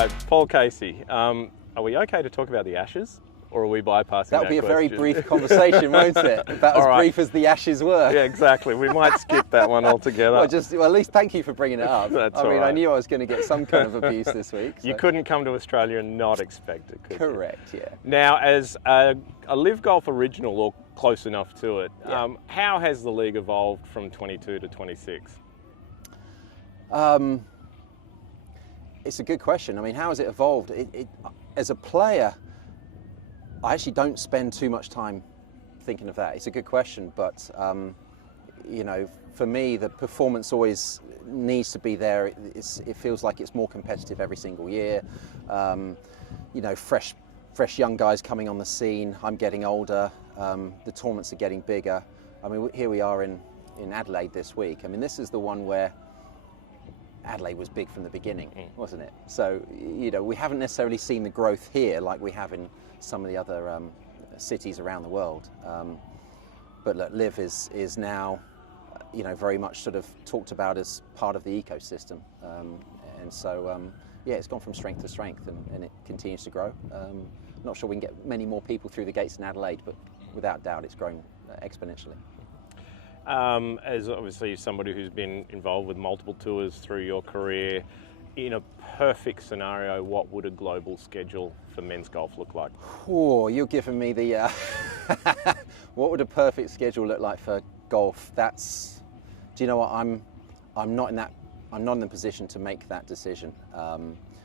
right, Paul Casey, are we okay to talk about the Ashes? Or are we bypassing that? That'll be a very brief conversation, won't it? About as brief as the Ashes were. Yeah, exactly. We might skip that one altogether. Well, at least thank you for bringing it up. That's I mean, right. I knew I was going to get some kind of abuse this week. So. You couldn't come to Australia and not expect it, could you? Correct, yeah. Now, as a LIV Golf original, or close enough to it, how has the league evolved from 22 to 26? It's a good question. I mean, how has it evolved? As a player, I actually don't spend too much time thinking of that. It's a good question, but you know, for me, the performance always needs to be there. It feels like it's more competitive every single year. You know, fresh young guys coming on the scene. I'm getting older. The tournaments are getting bigger. I mean, here we are in Adelaide this week. I mean, this is the one where Adelaide was big from the beginning, wasn't it? So, you know, we haven't necessarily seen the growth here like we have in some of the other cities around the world. But look, LIV is now, you know, very much sort of talked about as part of the ecosystem. And so, yeah, it's gone from strength to strength and it continues to grow. Not sure we can get many more people through the gates in Adelaide, but without doubt it's grown exponentially. As obviously somebody who's been involved with multiple tours through your career, in a perfect scenario, what would a global schedule for men's golf look like? Oh, you're giving me the... what would a perfect schedule look like for golf? That's... Do you know what? I'm not in the position to make that decision.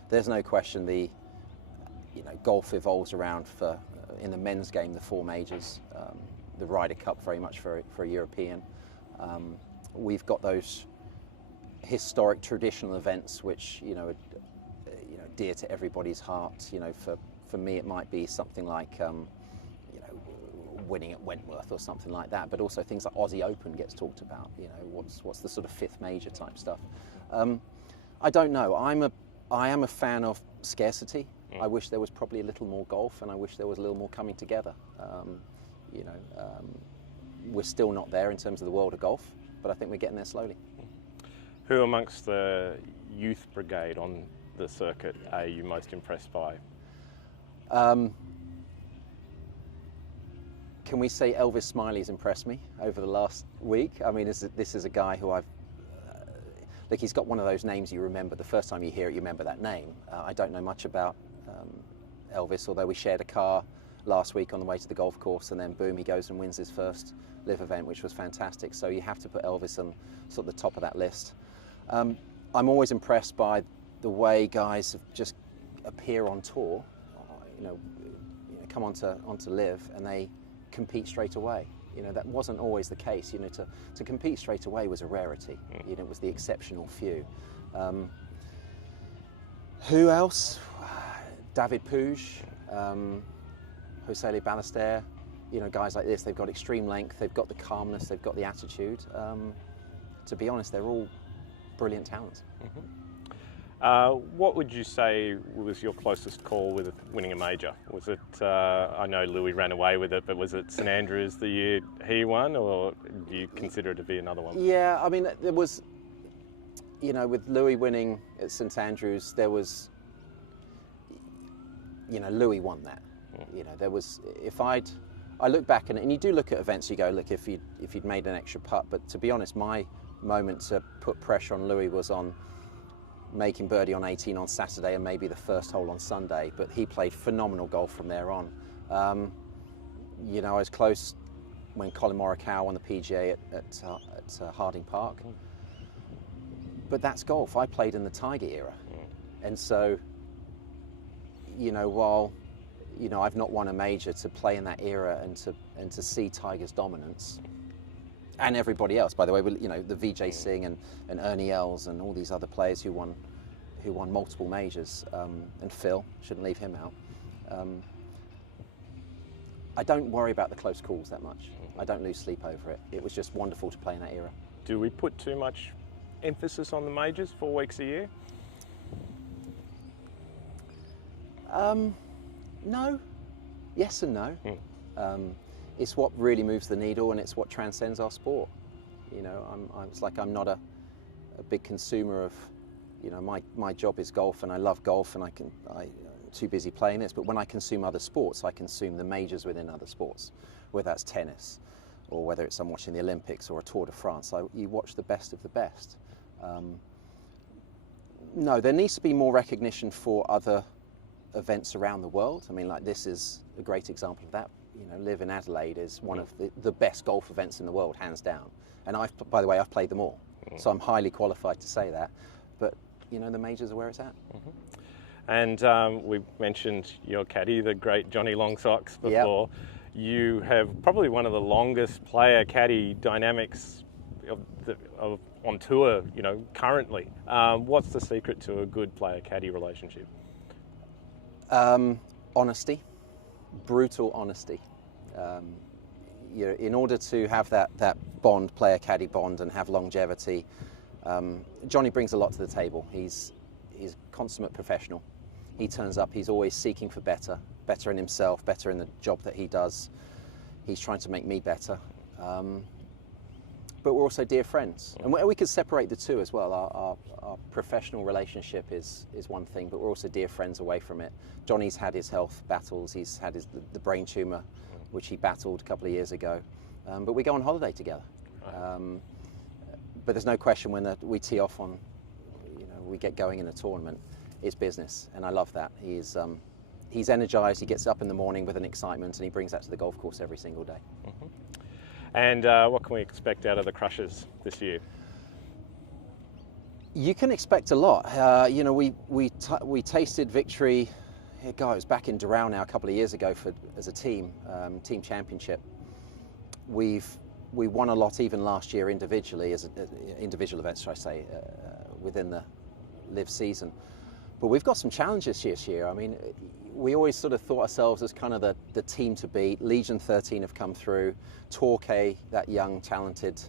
There's no question golf evolves around in the men's game, the 4 majors. The Ryder Cup very much for a European. We've got those historic traditional events which you know dear to everybody's heart. You know, for me it might be something like you know, winning at Wentworth or something like that, but also things like Aussie Open gets talked about. You know, what's the sort of 5th major type stuff. I don't know. I am a fan of scarcity. I wish there was probably a little more golf, and I wish there was a little more coming together. You know, we're still not there in terms of the world of golf, but I think we're getting there slowly. Who amongst the youth brigade on the circuit are you most impressed by? Can we say Elvis Smiley's impressed me over the last week? I mean, this is a guy who I've... look, he's got one of those names you remember. The first time you hear it, you remember that name. I don't know much about Elvis, although we shared a car last week on the way to the golf course, and then boom, he goes and wins his first LIV event, which was fantastic. So you have to put Elvis on sort of the top of that list. I'm always impressed by the way guys just appear on tour, you know, come onto LIV and they compete straight away. You know, that wasn't always the case. You know, to compete straight away was a rarity. You know, it was the exceptional few. Who else? David Puig, Jose Ballester, you know, guys like this. They've got extreme length, they've got the calmness, they've got the attitude. To be honest, they're all brilliant talents. What would you say was your closest call with winning a major? Was it, I know Louis ran away with it, but was it St Andrews the year he won, or do you consider it to be another one? Yeah, I mean, there was, you know, with Louis winning at St Andrews, there was, you know, Louis won that. You know, there was, I look back and you do look at events, you go, look, if you'd made an extra putt, but to be honest, my moment to put pressure on Louis was on making birdie on 18 on Saturday and maybe the first hole on Sunday, but he played phenomenal golf from there on. You know, I was close when Colin Morikawa won the PGA at Harding Park, but that's golf. I played in the Tiger era, and so, you know, while, you know, I've not won a major, to play in that era and to see Tiger's dominance, and everybody else, by the way, you know, the Vijay Singh and Ernie Els and all these other players who won multiple majors, and Phil, shouldn't leave him out. I don't worry about the close calls that much. I don't lose sleep over it. It was just wonderful to play in that era. Do we put too much emphasis on the majors 4 weeks a year? No. Yes and no. It's what really moves the needle, and it's what transcends our sport. You know, it's like I'm not a big consumer of You know, my job is golf, and I love golf, and I'm too busy playing this. But when I consume other sports, I consume the majors within other sports, whether that's tennis, or whether it's I'm watching the Olympics or a Tour de France. You watch the best of the best. No, there needs to be more recognition for other events around the world. I mean, like, this is a great example of that. You know, LIV in Adelaide is one of the best golf events in the world, hands down. And by the way, I've played them all, so I'm highly qualified to say that. But you know, the majors are where it's at. And we mentioned your caddy, the great Johnny Longsocks, before. Yep. You have probably one of the longest player-caddy dynamics on tour, you know, currently. What's the secret to a good player-caddy relationship? Honesty, brutal honesty. You know, in order to have that bond, player-caddy bond, and have longevity, Johnny brings a lot to the table. He's a consummate professional. He turns up, he's always seeking for better in himself, better in the job that he does. He's trying to make me better. But we're also dear friends. And we could separate the two as well. Our professional relationship is one thing, but we're also dear friends away from it. Johnny's had his health battles. He's had the brain tumour, which he battled a couple of years ago. But we go on holiday together. But there's no question when we tee off on, you know, we get going in a tournament, it's business, and I love that. He's energised, he gets up in the morning with an excitement, and he brings that to the golf course every single day. And what can we expect out of the Crushers this year? You can expect a lot. You know, we tasted victory. It was back in Doral now a couple of years ago as a team championship. We won a lot even last year individually, as individual events, should I say, within the LIV season. But we've got some challenges this year. I mean, we always sort of thought ourselves as kind of the team to beat. Legion 13 have come through. Torquay, that young, talented,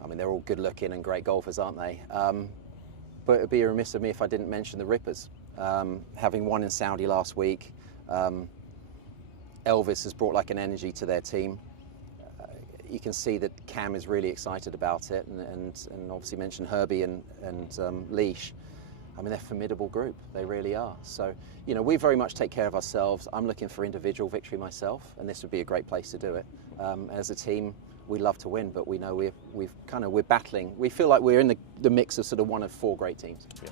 I mean, they're all good looking and great golfers, aren't they? But it would be remiss of me if I didn't mention the Rippers. Having won in Saudi last week, Elvis has brought like an energy to their team. You can see that Cam is really excited about it, and obviously mentioned Herbie and Leash. I mean, they're a formidable group. They really are. So, you know, we very much take care of ourselves. I'm looking for individual victory myself, and this would be a great place to do it. As a team, we love to win, but we know we're battling. We feel like we're in the mix of sort of one of four great teams. Yeah.